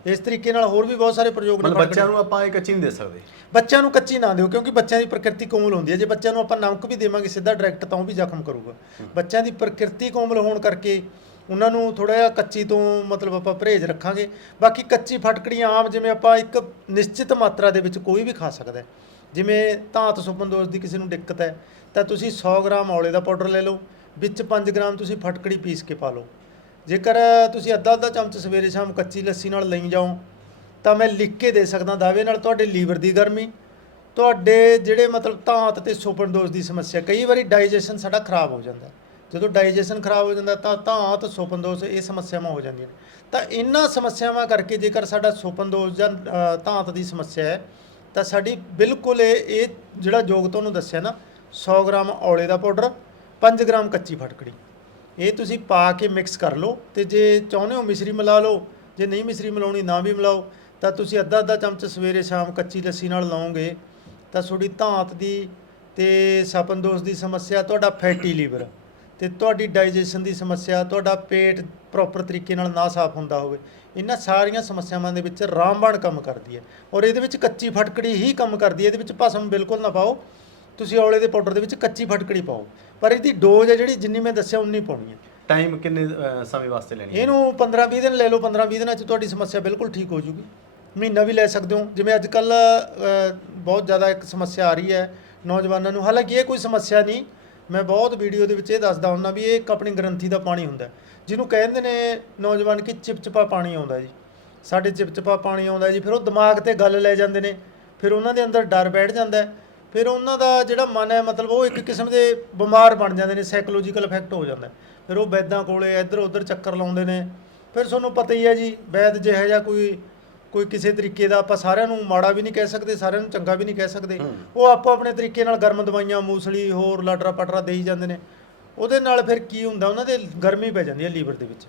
ਇਸ ਤਰੀਕੇ ਨਾਲ ਹੋਰ ਵੀ ਬਹੁਤ ਸਾਰੇ ਪ੍ਰਯੋਗ ਨੇ ਮਤਲਬ ਬੱਚਿਆਂ ਨੂੰ ਆਪਾਂ ਇਹ ਕੱਚੀ ਨਹੀਂ ਦੇ ਸਕਦੇ। ਬੱਚਿਆਂ ਨੂੰ ਕੱਚੀ ਨਾ ਦਿਓ ਕਿਉਂਕਿ ਬੱਚਿਆਂ ਦੀ ਪ੍ਰਕਿਰਤੀ ਕੋਮਲ ਹੁੰਦੀ ਹੈ। ਜੇ ਬੱਚਿਆਂ ਨੂੰ ਆਪਾਂ ਨਮਕ ਵੀ ਦੇਵਾਂਗੇ ਸਿੱਧਾ ਡਾਇਰੈਕਟ ਤਾਂ ਉਹ ਵੀ ਜ਼ਖਮ ਕਰੂਗਾ। ਬੱਚਿਆਂ ਦੀ ਪ੍ਰਕਿਰਤੀ ਕੋਮਲ ਹੋਣ ਕਰਕੇ ਉਹਨਾਂ ਨੂੰ ਥੋੜਾ ਜਿਹਾ ਕੱਚੀ ਤੋਂ ਮਤਲਬ ਆਪਾਂ ਪਰਹੇਜ਼ ਰੱਖਾਂਗੇ। ਬਾਕੀ ਕੱਚੀ ਫਟਕੜੀਆਂ ਆਮ ਜਿਵੇਂ ਆਪਾਂ ਇੱਕ ਨਿਸ਼ਚਿਤ ਮਾਤਰਾ ਦੇ ਵਿੱਚ ਕੋਈ ਵੀ ਖਾ ਸਕਦਾ ਹੈ। ਜਿਵੇਂ ਧਾਤ ਸੁਪਨ ਦੋਸ਼ ਦੀ ਕਿਸੇ ਨੂੰ ਦਿੱਕਤ ਹੈ ਤਾਂ ਤੁਸੀਂ 100 ਗ੍ਰਾਮ ਔਲੇ ਦਾ ਪਾਊਡਰ ਲੈ ਲਓ ਵਿੱਚ 5 ਗ੍ਰਾਮ ਤੁਸੀਂ ਫਟਕੜੀ ਪੀਸ ਕੇ ਪਾ ਲਓ। ਜੇਕਰ ਤੁਸੀਂ ਅੱਧਾ ਅੱਧਾ ਚਮਚ ਸਵੇਰੇ ਸ਼ਾਮ ਕੱਚੀ ਲੱਸੀ ਨਾਲ ਲਈ ਜਾਓ ਤਾਂ ਮੈਂ ਲਿਖ ਕੇ ਦੇ ਸਕਦਾ ਦਾਅਵੇ ਨਾਲ ਤੁਹਾਡੇ ਲੀਵਰ ਦੀ ਗਰਮੀ ਤੁਹਾਡੇ ਜਿਹੜੇ ਮਤਲਬ ਧਾਤ ਤੇ ਸੁਪਨ ਦੋਸ਼ ਦੀ ਸਮੱਸਿਆ ਕਈ ਵਾਰੀ ਡਾਈਜੈਸ਼ਨ ਸਾਡਾ ਖਰਾਬ ਹੋ ਜਾਂਦਾ। ਜਦੋਂ ਡਾਈਜੈਸ਼ਨ ਖਰਾਬ ਹੋ ਜਾਂਦਾ ਤਾਂ ਧਾਤ ਸੁਪਨ ਦੋਸ਼ ਇਹ ਸਮੱਸਿਆਵਾਂ ਹੋ ਜਾਂਦੀਆਂ ਨੇ। ਤਾਂ ਇਹਨਾਂ ਸਮੱਸਿਆਵਾਂ ਕਰਕੇ ਜੇਕਰ ਸਾਡਾ ਸੁਪਨ ਦੋਸ਼ ਜਾਂ ਅ, ਧਾਤ ਦੀ ਸਮੱਸਿਆ ਹੈ ਤਾਂ ਸਾਡੀ ਬਿਲਕੁਲ ਇਹ ਇਹ ਜਿਹੜਾ ਯੋਗ ਤੁਹਾਨੂੰ ਦੱਸਿਆ ਨਾ 100 ਗ੍ਰਾਮ ਔਲੇ ਦਾ ਪਾਊਡਰ 5 ਗ੍ਰਾਮ ਕੱਚੀ ਫਟਕੜੀ। ਇਹ ਤੁਸੀਂ ਪਾ ਕੇ ਮਿਕਸ ਕਰ ਲਓ ਤੇ ਜੇ ਚਾਹੁੰਦੇ ਹੋ ਮਿਸ਼ਰੀ ਮਿਲਾ ਲਓ, ਜੇ ਨਹੀਂ ਮਿਸ਼ਰੀ ਮਿਲਾਉਣੀ ਨਾ ਵੀ ਮਿਲਾਓ, ਤਾਂ ਤੁਸੀਂ ਅੱਧਾ ਅੱਧਾ ਚਮਚ ਸਵੇਰੇ ਸ਼ਾਮ ਕੱਚੀ ਲੱਸੀ ਨਾਲ ਲਾਓਗੇ, ਤਾਂ ਤੁਹਾਡੀ ਧਾਤ ਦੀ ਤੇ ਸਪਨਦੋਸ਼ ਦੀ ਸਮੱਸਿਆ, ਤੁਹਾਡਾ ਫੈਟੀ ਲੀਵਰ ਤੇ ਤੁਹਾਡੀ ਡਾਈਜੈਸ਼ਨ ਦੀ ਸਮੱਸਿਆ, ਤੁਹਾਡਾ ਪੇਟ ਪ੍ਰੋਪਰ ਤਰੀਕੇ ਨਾਲ ਨਾ ਸਾਫ਼ ਹੁੰਦਾ ਹੋਵੇ, ਇਹਨਾਂ ਸਾਰੀਆਂ ਸਮੱਸਿਆਵਾਂ ਦੇ ਵਿੱਚ ਰਾਮਬਾਣ ਕੰਮ ਕਰਦੀ ਹੈ ਔਰ ਇਹਦੇ ਵਿੱਚ ਕੱਚੀ ਫਟਕੜੀ ਹੀ ਕੰਮ ਕਰਦੀ ਹੈ, ਇਹਦੇ ਵਿੱਚ ਭਸਮ ਬਿਲਕੁਲ ਨਾ ਪਾਓ, ਤੁਸੀਂ ਔਲੇ ਦੇ ਪਾਊਡਰ ਦੇ ਵਿੱਚ ਕੱਚੀ ਫਟਕੜੀ ਪਾਓ। ਪਰ ਇਹਦੀ ਡੋਜ਼ ਹੈ ਜਿਹੜੀ ਜਿੰਨੀ ਮੈਂ ਦੱਸਿਆ ਉਨੀ ਪਾਉਣੀ ਹੈ। ਟਾਈਮ ਕਿੰਨੇ ਅਹ, ਸਮੇਂ ਵਾਸਤੇ ਲੈਣੀ ਹੈ? ਇਹਨੂੰ 15-20 ਦਿਨ ਲੈ ਲਓ 15-20 ਦਿਨਾਂ 'ਚ ਤੁਹਾਡੀ ਸਮੱਸਿਆ ਬਿਲਕੁਲ ਠੀਕ ਹੋ ਜੂਗੀ। ਮਹੀਨਾ ਵੀ ਲੈ ਸਕਦੇ ਹੋ। ਜਿਵੇਂ ਅੱਜ ਕੱਲ ਬਹੁਤ ਜ਼ਿਆਦਾ ਇੱਕ ਸਮੱਸਿਆ ਆ ਰਹੀ ਹੈ ਨੌਜਵਾਨਾਂ ਨੂੰ। ਹਾਲਾਂਕਿ ਇਹ ਕੋਈ ਸਮੱਸਿਆ ਨਹੀਂ। ਮੈਂ ਬਹੁਤ ਵੀਡੀਓ ਦੇ ਵਿੱਚ ਇਹ ਦੱਸਦਾ ਹੁੰਦਾ ਵੀ ਇਹ ਇੱਕ ਆਪਣੀ ਗ੍ਰੰਥੀ ਦਾ ਪਾਣੀ ਹੁੰਦਾ ਹੈ, ਜਿਹਨੂੰ ਕਹਿੰਦੇ ਨੇ ਨੌਜਵਾਨ ਕਿ ਚਿਪਚਿਪਾ ਪਾਣੀ ਆਉਂਦਾ ਜੀ। ਸਾਡੇ ਚਿਪਚਿਪਾ ਪਾਣੀ ਆਉਂਦਾ ਜੀ ਫਿਰ ਉਹ ਦਿਮਾਗ ਤੇ ਗੱਲ ਲੈ ਜਾਂਦੇ ਨੇ। ਫਿਰ ਉਹਨਾਂ ਦੇ ਅੰਦਰ ਡਰ ਬੈਠ ਜਾਂਦਾ ਹੈ। ਫਿਰ ਉਹਨਾਂ ਦਾ ਜਿਹੜਾ ਮਨ ਹੈ ਮਤਲਬ ਉਹ ਇੱਕ ਕਿਸਮ ਦੇ ਬਿਮਾਰ ਬਣ ਜਾਂਦੇ ਨੇ ਸਾਈਕੋਲੋਜੀਕਲ ਇਫੈਕਟ ਹੋ ਜਾਂਦਾ। ਫਿਰ ਉਹ ਵੈਦਾਂ ਕੋਲੇ ਇੱਧਰ ਉੱਧਰ ਚੱਕਰ ਲਾਉਂਦੇ ਨੇ। ਫਿਰ ਤੁਹਾਨੂੰ ਪਤਾ ਹੀ ਹੈ ਜੀ ਵੈਦ ਜਿਹੋ ਜਿਹਾ ਕੋਈ ਕੋਈ ਕਿਸੇ ਤਰੀਕੇ ਦਾ ਆਪਾਂ ਸਾਰਿਆਂ ਨੂੰ ਮਾੜਾ ਵੀ ਨਹੀਂ ਕਹਿ ਸਕਦੇ ਸਾਰਿਆਂ ਨੂੰ ਚੰਗਾ ਵੀ ਨਹੀਂ ਕਹਿ ਸਕਦੇ। ਉਹ ਆਪੋ ਆਪਣੇ ਤਰੀਕੇ ਨਾਲ ਗਰਮ ਦਵਾਈਆਂ ਮੂਸਲੀ ਹੋਰ ਲਾਟਰਾ ਪਟਰਾ ਦੇਈ ਜਾਂਦੇ ਨੇ। ਉਹਦੇ ਨਾਲ ਫਿਰ ਕੀ ਹੁੰਦਾ ਉਹਨਾਂ ਦੇ ਗਰਮੀ ਪੈ ਜਾਂਦੀ ਹੈ ਲੀਵਰ ਦੇ ਵਿੱਚ।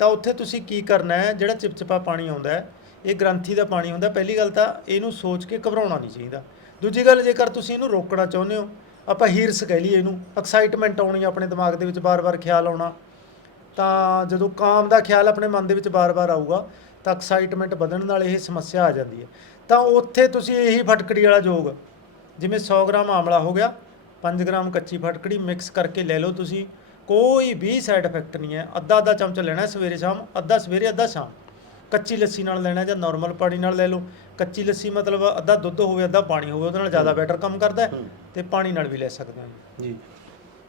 ਤਾਂ ਉੱਥੇ ਤੁਸੀਂ ਕੀ ਕਰਨਾ ਹੈ ਜਿਹੜਾ ਚਿਪਚਿਪਾ ਪਾਣੀ ਆਉਂਦਾ ਹੈ ਇਹ ਗ੍ਰੰਥੀ ਦਾ ਪਾਣੀ ਹੁੰਦਾ, ਪਹਿਲੀ ਗੱਲ ਤਾਂ ਇਹਨੂੰ ਸੋਚ ਕੇ ਘਬਰਾਉਣਾ ਨਹੀਂ ਚਾਹੀਦਾ। ਦੂਜੀ ਗੱਲ, ਜੇਕਰ ਤੁਸੀਂ ਇਹਨੂੰ ਰੋਕਣਾ ਚਾਹੁੰਦੇ ਹੋ, ਆਪਾਂ ਹੀਰਸ ਕਹਿ ਲਈਏ ਇਹਨੂੰ ਐਕਸਾਈਟਮੈਂਟ ਆਉਣੀ ਆਪਣੇ ਦਿਮਾਗ ਦੇ ਵਿੱਚ ਬਾਰ-ਬਾਰ ਖਿਆਲ ਆਉਣਾ, ਤਾਂ ਜਦੋਂ ਕਾਮ ਦਾ ਖਿਆਲ ਆਪਣੇ ਮਨ ਦੇ ਵਿੱਚ ਬਾਰ-ਬਾਰ ਆਊਗਾ, ਤਾਂ ਐਕਸਾਈਟਮੈਂਟ ਵਧਣ ਨਾਲ ਇਹ ਸਮੱਸਿਆ ਆ ਜਾਂਦੀ ਹੈ। ਤਾਂ ਉੱਥੇ ਤੁਸੀਂ ਇਹੀ ਫਟਕੜੀ ਵਾਲਾ ਯੋਗ, ਜਿਵੇਂ 100 ਗ੍ਰਾਮ ਆਮਲਾ ਹੋ ਗਿਆ 5 ਗ੍ਰਾਮ ਕੱਚੀ ਫਟਕੜੀ ਮਿਕਸ ਕਰਕੇ ਲੈ ਲਓ ਤੁਸੀਂ, ਕੋਈ ਵੀ ਸਾਈਡ ਇਫੈਕਟ ਨਹੀਂ ਹੈ। ਅੱਧਾ ਅੱਧਾ ਚਮਚ ਲੈਣਾ ਸਵੇਰੇ ਸ਼ਾਮ, ਅੱਧਾ ਸਵੇਰੇ, ਅੱਧਾ ਸ਼ਾਮ। ਕੱਚੀ ਲੱਸੀ ਨਾਲ ਲੈਣਾ ਜਾਂ ਨਾਰਮਲ ਪਾਣੀ ਨਾਲ ਲੈ ਲਓ। ਕੱਚੀ ਲੱਸੀ ਮਤਲਬ ਅੱਧਾ ਦੁੱਧ ਹੋਵੇ ਅੱਧਾ ਪਾਣੀ ਹੋਵੇ ਉਹਦੇ ਨਾਲ ਜ਼ਿਆਦਾ ਬੈਟਰ ਕੰਮ ਕਰਦਾ ਹੈ ਤੇ ਪਾਣੀ ਨਾਲ ਵੀ ਲੈ ਸਕਦੇ ਹਾਂ। ਜੀ।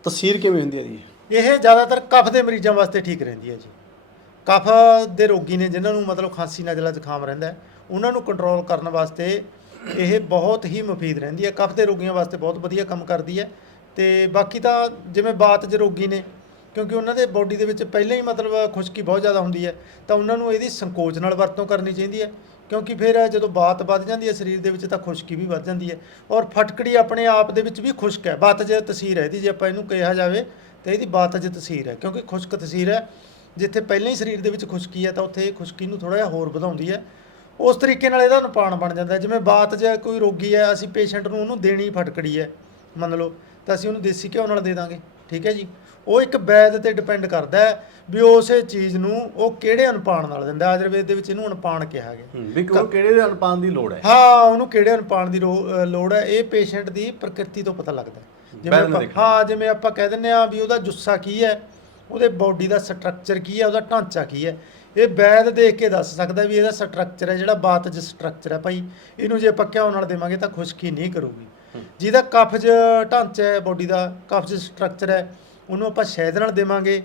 ਤਸਵੀਰ ਕਿਵੇਂ ਹੁੰਦੀ ਹੈ ਜੀ? ਇਹ ਜ਼ਿਆਦਾਤਰ ਕਫ ਦੇ ਮਰੀਜ਼ਾਂ ਵਾਸਤੇ ਠੀਕ ਰਹਿੰਦੀ ਹੈ ਜੀ। ਕਫ ਦੇ ਰੋਗੀ ਨੇ ਜਿਨ੍ਹਾਂ ਨੂੰ ਮਤਲਬ ਖਾਂਸੀ ਨਜ਼ਲਾ ਜ਼ੁਕਾਮ ਰਹਿੰਦਾ ਉਹਨਾਂ ਨੂੰ ਕੰਟਰੋਲ ਕਰਨ ਵਾਸਤੇ ਇਹ ਬਹੁਤ ਹੀ ਮੁਫੀਦ ਰਹਿੰਦੀ ਹੈ। ਕਫ ਦੇ ਰੋਗੀਆਂ ਵਾਸਤੇ ਬਹੁਤ ਵਧੀਆ ਕੰਮ ਕਰਦੀ ਹੈ। ਤੇ ਬਾਕੀ ਤਾਂ ਜਿਵੇਂ ਬਾਤ ਦੇ ਰੋਗੀ ਨੇ ਕਿਉਂਕਿ ਉਹਨਾਂ ਦੇ ਬਾਡੀ ਦੇ ਵਿੱਚ ਪਹਿਲਾਂ ਹੀ ਮਤਲਬ ਖੁਸ਼ਕੀ ਬਹੁਤ ਜ਼ਿਆਦਾ ਹੁੰਦੀ ਹੈ, ਤਾਂ ਉਹਨਾਂ ਨੂੰ ਇਹਦੀ ਸੰਕੋਚ ਨਾਲ ਵਰਤੋਂ ਕਰਨੀ ਚਾਹੀਦੀ ਹੈ। ਕਿਉਂਕਿ ਫਿਰ ਜਦੋਂ ਬਾਤ ਵੱਧ ਜਾਂਦੀ ਹੈ ਸਰੀਰ ਦੇ ਵਿੱਚ, ਤਾਂ ਖੁਸ਼ਕੀ ਵੀ ਵੱਧ ਜਾਂਦੀ ਹੈ। ਔਰ ਫਟਕੜੀ ਆਪਣੇ ਆਪ ਦੇ ਵਿੱਚ ਵੀ ਖੁਸ਼ਕ ਹੈ। ਬਾਤ ਜੇ ਤਸੀਰ ਹੈ ਇਹਦੀ, ਜੇ ਆਪਾਂ ਇਹਨੂੰ ਕਿਹਾ ਜਾਵੇ, ਤਾਂ ਇਹਦੀ ਬਾਤ ਜੇ ਤਸੀਰ ਹੈ। ਕਿਉਂਕਿ ਖੁਸ਼ਕ ਤਸੀਰ ਹੈ, ਜਿੱਥੇ ਪਹਿਲਾਂ ਹੀ ਸਰੀਰ ਦੇ ਵਿੱਚ ਖੁਸ਼ਕੀ ਹੈ, ਤਾਂ ਉੱਥੇ ਇਹ ਖੁਸ਼ਕੀ ਨੂੰ ਥੋੜਾ ਜਿਹਾ ਹੋਰ ਵਧਾਉਂਦੀ ਹੈ। ਉਸ ਤਰੀਕੇ ਨਾਲ ਇਹਦਾ ਨਿਪਾਨ ਬਣ ਜਾਂਦਾ ਜਿਵੇਂ ਬਾਤ ਜੇ ਕੋਈ ਰੋਗੀ ਹੈ, ਅਸੀਂ ਪੇਸ਼ੈਂਟ ਨੂੰ ਉਹਨੂੰ ਦੇਣੀ ਫਟਕੜੀ ਹੈ, ਮੰਨ ਲਓ, ਤਾਂ ਅਸੀਂ ਉਹਨੂੰ ਦੇਸੀ ਘਿਓ ਨਾਲ ਦੇ ਦਾਂਗੇ। ਠੀਕ ਹੈ ਜੀ? ਉਹ ਇੱਕ ਵੈਦ ਤੇ ਡਿਪੈਂਡ ਕਰਦਾ ਹੈ ਵੀ ਉਸੇ ਚੀਜ਼ ਨੂੰ ਉਹ ਕਿਹੜੇ ਅਨੁਪਾਨ ਨਾਲ ਦਿੰਦਾ। ਆਯੁਰਵੇਦ ਦੇ ਵਿੱਚ ਇਹਨੂੰ ਅਨੁਪਾਨ ਕਿਹਾ ਗਿਆ। ਵੀ ਕਿਉਂ? ਕਿਹੜੇ ਦੇ ਅਨੁਪਾਨ ਦੀ ਲੋੜ ਹੈ? ਹਾਂ ਉਹਨੂੰ ਕਿਹੜੇ ਅਨੁਪਾਨ ਦੀ ਲੋੜ ਹੈ ਇਹ ਪੇਸ਼ੈਂਟ ਦੀ ਪ੍ਰਕਿਰਤੀ ਤੋਂ ਪਤਾ ਲੱਗਦਾ। ਜਿਵੇਂ। ਹਾਂ ਜਿਵੇਂ ਆਪਾਂ ਕਹਿ ਦਿੰਦੇ ਆ ਵੀ ਉਹਦਾ ਜੁੱਸਾ ਕੀ ਹੈ ਉਹਦੇ ਬਾਡੀ ਦਾ ਸਟਰਕਚਰ ਕੀ ਹੈ ਉਹਦਾ ਢਾਂਚਾ ਕੀ ਹੈ। ਇਹ ਵੈਦ ਦੇਖ ਕੇ ਦੱਸ ਸਕਦਾ ਵੀ ਇਹਦਾ ਸਟਰਕਚਰ ਹੈ ਜਿਹੜਾ ਬਾਤ ਚ ਸਟਰਕਚਰ ਹੈ ਭਾਈ। ਇਹਨੂੰ ਜੇ ਆਪਾਂ ਘਿਓ ਨਾਲ ਦੇਵਾਂਗੇ ਤਾਂ ਖੁਸ਼ਕੀ ਨਹੀਂ ਕਰੂਗੀ। ਜਿਹਦਾ ਕਫਜ ਢਾਂਚਾ ਹੈ ਬਾਡੀ ਦਾ ਕਫਜ ਸਟਰਕਚਰ ਹੈ ਉਹਨੂੰ ਆਪਾਂ ਸ਼ਹਿਦ ਨਾਲ ਦੇਵਾਂਗੇ,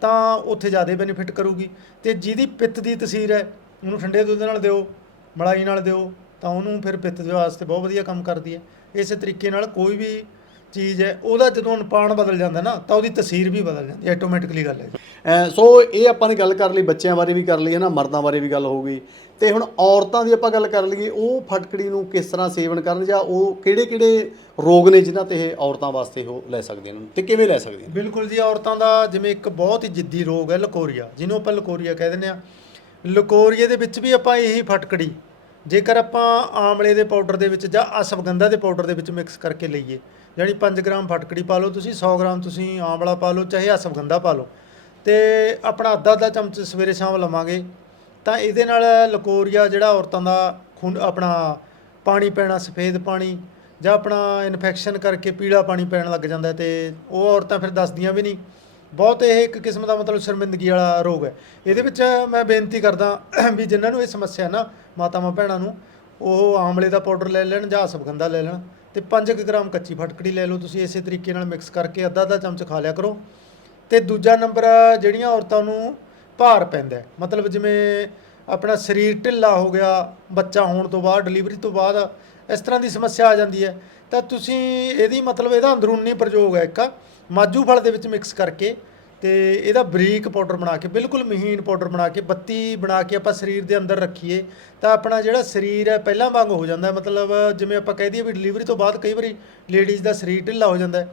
ਤਾਂ ਉੱਥੇ ਜ਼ਿਆਦਾ ਬੈਨੀਫਿਟ ਕਰੂਗੀ। ਤੇ ਜਿਹਦੀ ਪਿੱਤ ਦੀ ਤਸੀਰ ਹੈ, ਉਹਨੂੰ ਠੰਡੇ ਦੁੱਧ ਨਾਲ ਦਿਓ, ਮਲਾਈ ਨਾਲ ਦਿਓ, ਤਾਂ ਉਹਨੂੰ ਫਿਰ ਪਿੱਤ ਦੇ ਵਾਸਤੇ ਬਹੁਤ ਵਧੀਆ ਕੰਮ ਕਰਦੀ ਹੈ। ਇਸੇ ਤਰੀਕੇ ਨਾਲ ਕੋਈ ਵੀ ਚੀਜ਼ ਹੈ ਉਹਦਾ ਜਦੋਂ ਅਨੁਪਾਨ ਬਦਲ ਜਾਂਦਾ ਨਾ ਤਾਂ ਉਹਦੀ ਤਸੀਰ ਵੀ ਬਦਲ ਜਾਂਦੀ ਹੈ ਆਟੋਮੈਟਿਕਲੀ ਗੱਲ ਹੈ ਅਹ ਸੋ ਇਹ ਆਪਾਂ ਨੇ ਗੱਲ ਕਰ ਲਈ ਬੱਚਿਆਂ ਬਾਰੇ ਵੀ ਕਰ ਲਈ ਹੈ ਨਾ ਮਰਦਾਂ ਬਾਰੇ ਵੀ ਗੱਲ ਹੋ ਗਈ। ਤੇ ਹੁਣ ਔਰਤਾਂ ਦੀ ਆਪਾਂ ਗੱਲ ਕਰ ਲਈਏ ਉਹ ਫਟਕੜੀ ਨੂੰ ਕਿਸ ਤਰ੍ਹਾਂ ਸੇਵਨ ਕਰਨ ਜਾਂ ਉਹ ਕਿਹੜੇ ਕਿਹੜੇ ਰੋਗ ਨੇ ਜਿਨ੍ਹਾਂ ਤੇ ਇਹ ਔਰਤਾਂ ਵਾਸਤੇ ਉਹ ਲੈ ਸਕਦੀਆਂ ਨੇ? ਤੇ ਕਿਵੇਂ ਲੈ ਸਕਦੀਆਂ ਬਿਲਕੁਲ ਜੀ ਔਰਤਾਂ ਦਾ ਜਿਵੇਂ ਇੱਕ ਬਹੁਤ ਹੀ ਜਿੱਦੀ ਰੋਗ ਹੈ ਲਕੋਰੀਆ ਜਿਹਨੂੰ ਆਪਾਂ ਲਕੋਰੀਆ ਕਹਿ ਦਿੰਦੇ ਆ ਲਕੋਰੀਏ ਦੇ ਵਿੱਚ ਵੀ ਆਪਾਂ ਇਹੀ ਫਟਕੜੀ ਜੇਕਰ ਆਪਾਂ ਆਮਲੇ ਦੇ ਪਾਊਡਰ ਦੇ ਵਿੱਚ ਜਾਂ ਅਸਵਗੰਧਾ ਦੇ ਪਾਊਡਰ ਦੇ ਵਿੱਚ ਮਿਕਸ ਕਰਕੇ ਲਈਏ ਜਾਣੀ 5 ਗ੍ਰਾਮ ਫਟਕੜੀ ਪਾ ਲਓ ਤੁਸੀਂ 100 ਗ੍ਰਾਮ ਤੁਸੀਂ ਆਮਲਾ ਪਾ ਲਓ, ਚਾਹੇ ਅਸਵਗੰਧਾ ਪਾ ਲਓ। ਤੇ ਆਪਣਾ ਅੱਧਾ ਅੱਧਾ ਚਮਚ ਸਵੇਰੇ ਸ਼ਾਮ ਲਵਾਂਗੇ। ਤਾਂ ਇਹਦੇ ਨਾਲ ਲਕੋਰੀਆ ਜਿਹੜਾ ਔਰਤਾਂ ਦਾ ਖੂਨ ਆਪਣਾ ਪਾਣੀ ਪੈਣਾ, ਸਫੇਦ ਪਾਣੀ ਜਾਂ ਆਪਣਾ ਇਨਫੈਕਸ਼ਨ ਕਰਕੇ ਪੀਲਾ ਪਾਣੀ ਪੈਣ ਲੱਗ ਜਾਂਦਾ ਹੈ ਤੇ ਉਹ ਔਰਤਾਂ ਫਿਰ ਦੱਸਦੀਆਂ ਵੀ ਨਹੀਂ। ਬਹੁਤ ਇਹ ਇੱਕ ਕਿਸਮ ਦਾ ਮਤਲਬ ਸ਼ਰਮਿੰਦਗੀ ਵਾਲਾ ਰੋਗ ਹੈ। ਇਹਦੇ ਵਿੱਚ ਮੈਂ ਬੇਨਤੀ ਕਰਦਾ ਵੀ ਜਿਨ੍ਹਾਂ ਨੂੰ ਇਹ ਸਮੱਸਿਆ ਨਾ, ਮਾਤਾਵਾਂ, ਭੈਣਾਂ ਨੂੰ, ਉਹ ਆਮਲੇ ਦਾ ਪਾਊਡਰ ਲੈ ਲੈਣ ਜਾਂ ਅਸਵਗੰਧਾ ਲੈ ਲੈਣ। ਤੇ 5 ਗ੍ਰਾਮ ਕੱਚੀ ਫਟਕੜੀ ਲੈ ਲਓ ਤੁਸੀਂ ਇਸੇ ਤਰੀਕੇ ਨਾਲ ਮਿਕਸ ਕਰਕੇ ਅੱਧਾ ਅੱਧਾ ਚਮਚ ਖਾ ਲਿਆ ਕਰੋ। ਤੇ ਦੂਜਾ ਨੰਬਰ ਜਿਹੜੀਆਂ ਔਰਤਾਂ ਨੂੰ ਭਾਰ ਪੈਂਦਾ ਮਤਲਬ ਜਿਵੇਂ ਆਪਣਾ ਸਰੀਰ ਢਿੱਲਾ ਹੋ ਗਿਆ, ਬੱਚਾ ਹੋਣ ਤੋਂ ਬਾਅਦ ਡਿਲੀਵਰੀ ਤੋਂ ਬਾਅਦ ਇਸ ਤਰ੍ਹਾਂ ਦੀ ਸਮੱਸਿਆ ਆ ਜਾਂਦੀ ਹੈ। ਤਾਂ ਤੁਸੀਂ ਇਹਦੀ ਮਤਲਬ ਇਹਦਾ ਅੰਦਰੂਨੀ ਪ੍ਰਯੋਗ ਹੈ ਇੱਕ ਮਾਜੂ ਫਲ ਦੇ ਵਿੱਚ ਮਿਕਸ ਕਰਕੇ ਤੇ ਇਹਦਾ ਬਰੀਕ ਪਾਊਡਰ ਬਣਾ ਕੇ, ਬਿਲਕੁਲ ਮਹੀਨ ਪਾਊਡਰ ਬਣਾ ਕੇ, ਬੱਤੀ ਬਣਾ ਕੇ ਆਪਾਂ ਸਰੀਰ ਦੇ ਅੰਦਰ ਰੱਖੀਏ, ਤਾਂ ਆਪਣਾ ਜਿਹੜਾ ਸਰੀਰ ਹੈ ਪਹਿਲਾਂ ਵਾਂਗ ਹੋ ਜਾਂਦਾ। ਮਤਲਬ ਜਿਵੇਂ ਆਪਾਂ ਕਹਿ ਦਈਏ ਵੀ ਡਿਲੀਵਰੀ ਤੋਂ ਬਾਅਦ ਕਈ ਵਾਰੀ ਲੇਡੀਜ਼ ਦਾ ਸਰੀਰ ਢਿੱਲਾ ਹੋ ਜਾਂਦਾ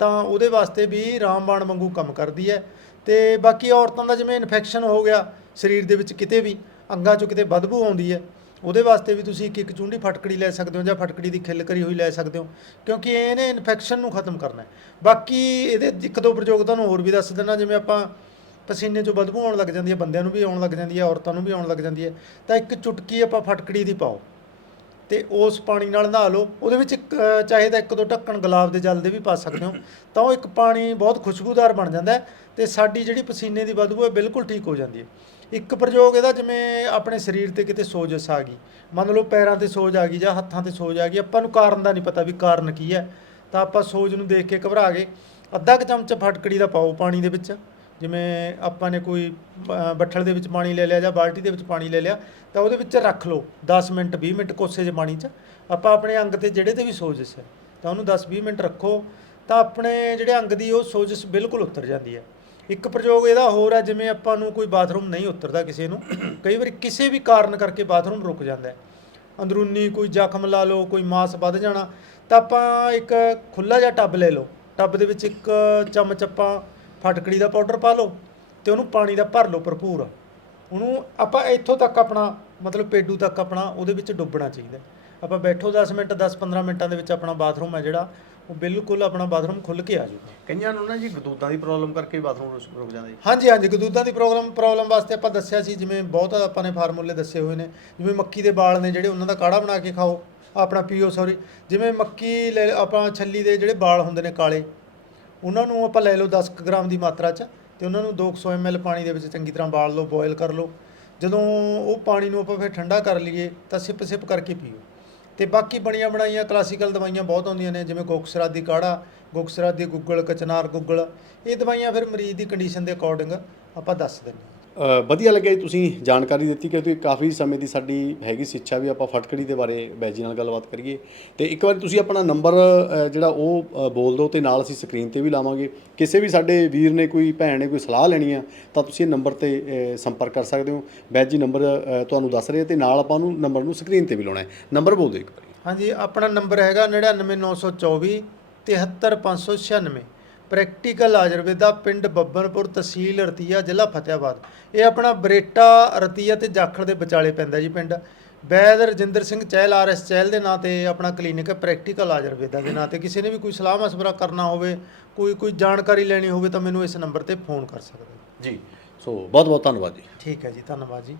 ਤਾਂ ਉਹਦੇ ਵਾਸਤੇ ਵੀ ਰਾਮਬਾਣ ਵਾਂਗੂ ਕੰਮ ਕਰਦੀ ਹੈ। ਤੇ ਬਾਕੀ ਔਰਤਾਂ ਦਾ ਜਿਵੇਂ ਇਨਫੈਕਸ਼ਨ ਹੋ ਗਿਆ ਸਰੀਰ ਦੇ ਵਿੱਚ ਕਿਤੇ ਵੀ, ਅੰਗਾਂ 'ਚੋਂ ਕਿਤੇ ਬਦਬੂ ਆਉਂਦੀ ਹੈ ਉਹਦੇ ਵਾਸਤੇ ਵੀ ਤੁਸੀਂ ਇੱਕ ਇੱਕ ਚੁੰਡੀ ਫਟਕੜੀ ਲੈ ਸਕਦੇ ਹੋ ਜਾਂ ਫਟਕੜੀ ਦੀ ਖਿੱਲ ਕਰੀ ਹੋਈ ਲੈ ਸਕਦੇ ਹੋ ਕਿਉਂਕਿ ਇਹਨੇ ਇਨਫੈਕਸ਼ਨ ਨੂੰ ਖਤਮ ਕਰਨਾ ਹੈ। ਬਾਕੀ ਇਹਦੇ ਇੱਕ ਦੋ ਪ੍ਰਯੋਗ ਤੁਹਾਨੂੰ ਹੋਰ ਵੀ ਦੱਸ ਦਿੰਦਾ ਜਿਵੇਂ ਆਪਾਂ ਪਸੀਨੇ 'ਚੋਂ ਬਦਬੂ ਆਉਣ ਲੱਗ ਜਾਂਦੀ ਹੈ ਬੰਦਿਆਂ ਨੂੰ ਵੀ ਆਉਣ ਲੱਗ ਜਾਂਦੀ ਹੈ ਔਰਤਾਂ ਨੂੰ ਵੀ ਆਉਣ ਲੱਗ ਜਾਂਦੀ ਹੈ ਤਾਂ ਇੱਕ ਚੁਟਕੀ ਆਪਾਂ ਫਟਕੜੀ ਦੀ ਪਾਓ ਤੇ ਉਸ ਪਾਣੀ ਨਾਲ ਨਹਾ ਲਓ। ਉਹਦੇ ਵਿੱਚ ਇੱਕ, ਚਾਹੇ ਤਾਂ ਇੱਕ ਦੋ ਢੱਕਣ ਗੁਲਾਬ ਦੇ ਜਲ ਦੇ ਵੀ ਪਾ ਸਕਦੇ ਹੋ ਤਾਂ ਉਹ ਇੱਕ ਪਾਣੀ ਬਹੁਤ ਖੁਸ਼ਬੂਦਾਰ ਬਣ ਜਾਂਦਾ ਹੈ ਤੇ ਸਾਡੀ ਜਿਹੜੀ ਪਸੀਨੇ ਦੀ ਬਦਬੂ ਹੈ ਬਿਲਕੁਲ ਠੀਕ ਹੋ ਜਾਂਦੀ ਹੈ। ਇੱਕ ਪ੍ਰਯੋਗ ਇਹਦਾ ਜਿਵੇਂ ਆਪਣੇ ਸਰੀਰ ਤੇ ਕਿਤੇ ਸੋਜਸ ਆ ਗਈ। ਮੰਨ ਲਓ ਪੈਰਾਂ ਤੇ ਸੋਜ ਆ ਗਈ ਜਾਂ ਹੱਥਾਂ ਤੇ ਸੋਜ ਆ ਗਈ, ਆਪਾਂ ਨੂੰ ਕਾਰਨ ਦਾ ਨਹੀਂ ਪਤਾ ਵੀ ਕਾਰਨ ਕੀ ਹੈ। ਤਾਂ ਆਪਾਂ ਸੋਜ ਨੂੰ ਦੇਖ ਕੇ ਘਬਰਾ ਗਏ। ਅੱਧਾ ਕੁ ਚਮਚ ਫਟਕੜੀ ਦਾ ਪਾਓ ਪਾਣੀ ਦੇ ਵਿੱਚ। ਜਿਵੇਂ ਆਪਾਂ ਨੇ ਕੋਈ ਬੱਠਲ ਦੇ ਵਿੱਚ ਪਾਣੀ ਲੈ ਲਿਆ ਜਾਂ ਬਾਲਟੀ ਦੇ ਵਿੱਚ ਪਾਣੀ ਲੈ ਲਿਆ, ਤਾਂ ਉਹਦੇ ਵਿੱਚ ਰੱਖ ਲਓ 10 ਮਿੰਟ 20 ਮਿੰਟ ਕੋਸੇ 'ਚ ਪਾਣੀ 'ਚ। ਆਪਾਂ ਆਪਣੇ ਅੰਗ ਤੇ ਜਿਹੜੇ ਤੇ ਵੀ ਸੋਜਸ ਹੈ, ਤਾਂ ਉਹਨੂੰ 10-20 ਮਿੰਟ ਰੱਖੋ। ਤਾਂ ਆਪਣੇ ਜਿਹੜੇ ਅੰਗ ਦੀ ਉਹ ਸੋਜਸ ਬਿਲਕੁਲ ਉਤਰ ਜਾਂਦੀ ਹੈ। ਇੱਕ ਪ੍ਰਯੋਗ ਇਹਦਾ ਹੋਰ ਹੈ, ਜਿਵੇਂ ਆਪਾਂ ਨੂੰ ਕੋਈ ਬਾਥਰੂਮ ਨਹੀਂ ਉਤਰਦਾ ਕਿਸੇ ਨੂੰ, ਕਈ ਵਾਰੀ ਕਿਸੇ ਵੀ ਕਾਰਨ ਕਰਕੇ ਬਾਥਰੂਮ ਰੁਕ ਜਾਂਦਾ ਹੈ। ਅੰਦਰੂਨੀ ਕੋਈ ਜ਼ਖਮ ਲਾ ਲਓ, ਕੋਈ ਮਾਸ ਵੱਧ ਜਾਣਾ, ਤਾਂ ਆਪਾਂ ਇੱਕ ਖੁੱਲਾ ਜਿਹਾ ਟੱਬ ਲੈ ਲਓ। ਟੱਬ ਦੇ ਵਿੱਚ ਇੱਕ ਚਮਚ ਆਪਾਂ ਫਟਕੜੀ ਦਾ ਪਾਊਡਰ ਪਾ ਲਓ ਤੇ ਉਹਨੂੰ ਪਾਣੀ ਦਾ ਭਰ ਲਓ ਭਰਪੂਰ। ਉਹਨੂੰ ਆਪਾਂ ਇੱਥੋਂ ਤੱਕ ਆਪਣਾ, ਮਤਲਬ ਪੇਡੂ ਤੱਕ ਆਪਣਾ ਉਹਦੇ ਵਿੱਚ ਡੁੱਬਣਾ ਚਾਹੀਦਾ ਆਪਾਂ ਬੈਠੋ 10 ਮਿੰਟ 10-15 ਮਿੰਟਾਂ ਦੇ ਵਿੱਚ ਆਪਣਾ ਬਾਥਰੂਮ ਹੈ ਜਿਹੜਾ ਉਹ ਬਿਲਕੁਲ ਆਪਣਾ ਬਾਥਰੂਮ ਖੁੱਲ ਕੇ ਆ ਜਾਊਗਾ। ਕਈਆਂ ਨੂੰ ਨਾ ਜੀ ਗਦੂਦਾਂ ਦੀ ਪ੍ਰੋਬਲਮ ਕਰਕੇ ਬਾਥਰੂਮ ਰੁਕ ਜਾਂਦਾ ਜੀ। ਹਾਂਜੀ ਹਾਂਜੀ ਗਦੂਦਾਂ ਦੀ ਪ੍ਰੋਬਲਮ ਪ੍ਰੋਬਲਮ ਵਾਸਤੇ ਆਪਾਂ ਦੱਸਿਆ ਸੀ ਜਿਵੇਂ ਬਹੁਤ ਆਪਾਂ ਨੇ ਫਾਰਮੂਲੇ ਦੱਸੇ ਹੋਏ ਨੇ ਜਿਵੇਂ ਮੱਕੀ ਦੇ ਵਾਲ ਨੇ ਜਿਹੜੇ ਉਹਨਾਂ ਦਾ ਕਾੜਾ ਬਣਾ ਕੇ ਖਾਓ ਆਪਣਾ ਪੀਓ ਸੌਰੀ ਜਿਵੇਂ ਮੱਕੀ ਲੈ ਆਪਾਂ ਛੱਲੀ ਦੇ ਜਿਹੜੇ ਵਾਲ ਹੁੰਦੇ ਨੇ ਕਾਲੇ ਉਹਨਾਂ ਨੂੰ ਆਪਾਂ ਲੈ ਲਓ 10 ਕੁ ਗ੍ਰਾਮ ਦੀ ਮਾਤਰਾ 'ਚ ਤੇ ਉਹਨਾਂ ਨੂੰ 200 ml ਪਾਣੀ ਦੇ ਵਿੱਚ ਚੰਗੀ ਤਰ੍ਹਾਂ ਬਾਲ ਲਓ ਬੋਇਲ ਕਰ ਲਓ। ਜਦੋਂ ਉਹ ਪਾਣੀ ਨੂੰ ਆਪਾਂ ਫਿਰ ਠੰਡਾ ਕਰ ਲਈਏ ਤਾਂ ਸਿਪ ਸਿਪ ਕਰਕੇ ਪੀਓ। ਤੇ ਬਾਕੀ ਬਣੀਆਂ ਬਣਾਈਆਂ ਕਲਾਸੀਕਲ ਦਵਾਈਆਂ ਬਹੁਤ ਆਉਂਦੀਆਂ ਨੇ, ਜਿਵੇਂ ਗੋਕਸਰਾ ਦੀ ਕਾੜਾ ਗੋਕਸਰਾ ਦੀ ਗੁੱਗਲ, ਕਚਨਾਰ ਗੁੱਗਲ, ਇਹ ਦਵਾਈਆਂ ਫਿਰ ਮਰੀਜ਼ ਦੀ ਕੰਡੀਸ਼ਨ ਦੇ ਅਕੋਰਡਿੰਗ ਆਪਾਂ ਦੱਸ ਦਿੰਦੇ ਹਾਂ। ਵਧੀਆ ਲੱਗਿਆ ਜੀ ਤੁਸੀਂ ਜਾਣਕਾਰੀ ਦਿੱਤੀ ਕਿਉਂਕਿ ਕਾਫੀ ਸਮੇਂ ਦੀ ਸਾਡੀ ਹੈਗੀ ਸੀ ਵੀ ਆਪਾਂ ਫਟਕੜੀ ਦੇ ਬਾਰੇ ਬੈਜੀ ਨਾਲ ਗੱਲਬਾਤ ਕਰੀਏ। ਤੇ ਇੱਕ ਵਾਰੀ ਤੁਸੀਂ ਆਪਣਾ ਨੰਬਰ ਜਿਹੜਾ ਉਹ ਬੋਲ ਦਿਓ ਤੇ ਨਾਲ ਅਸੀਂ ਸਕਰੀਨ ਤੇ ਵੀ ਲਾਵਾਂਗੇ। ਕਿਸੇ ਵੀ ਸਾਡੇ ਵੀਰ ਨੇ ਕੋਈ ਭੈਣ ਨੇ ਕੋਈ ਸਲਾਹ ਲੈਣੀ ਆ, ਤਾਂ ਤੁਸੀਂ ਇਹ ਨੰਬਰ ਤੇ ਸੰਪਰਕ ਕਰ ਸਕਦੇ ਹੋ। ਬੈਜੀ ਨੰਬਰ ਤੁਹਾਨੂੰ ਦੱਸ ਰਹੇ ਤੇ ਨਾਲ ਆਪਾਂ ਨੂੰ ਨੰਬਰ ਨੂੰ ਸਕਰੀਨ ਤੇ ਵੀ ਲਾਉਣਾ ਹੈ। ਨੰਬਰ ਬੋਲ ਦਿਓ ਇੱਕ ਵਾਰੀ। ਹਾਂਜੀ, ਆਪਣਾ ਨੰਬਰ ਹੈਗਾ 99924 73596 ਪ੍ਰੈਕਟੀਕਲ ਆਯੁਰਵੇਦਾ ਪਿੰਡ ਬੱਬਰਪੁਰ ਤਹਿਸੀਲ ਰਤੀਆ ਜ਼ਿਲ੍ਹਾ ਫਤਿਆਬਾਦ ਇਹ ਆਪਣਾ ਬਰੇਟਾ ਰਤੀਆ ਤੇ ਜਾਖੜ ਦੇ ਵਿਚਾਲੇ ਪੈਂਦਾ ਜੀ ਪਿੰਡ। ਵੈਦ ਰਜਿੰਦਰ ਸਿੰਘ ਚਹਿਲ ਆਰਐਸ ਚਹਿਲ ਦੇ ਨਾਂ ਤੇ ਆਪਣਾ ਕਲੀਨਿਕ ਹੈ ਪ੍ਰੈਕਟੀਕਲ ਆਯੁਰਵੇਦਾ ਦੇ ਨਾਂ ਤੇ। ਕਿਸੇ ਨੇ ਵੀ ਕੋਈ ਸਲਾਹ ਮਸ਼ਵਰਾ ਕਰਨਾ ਹੋਵੇ ਕੋਈ ਕੋਈ ਜਾਣਕਾਰੀ ਲੈਣੀ ਹੋਵੇ ਤਾਂ ਮੈਨੂੰ ਇਸ ਨੰਬਰ ਤੇ ਫੋਨ ਕਰ ਸਕਦੇ। ਜੀ ਸੋ ਬਹੁਤ ਬਹੁਤ ਧੰਨਵਾਦ ਜੀ। ਠੀਕ ਹੈ ਜੀ ਧੰਨਵਾਦ ਜੀ।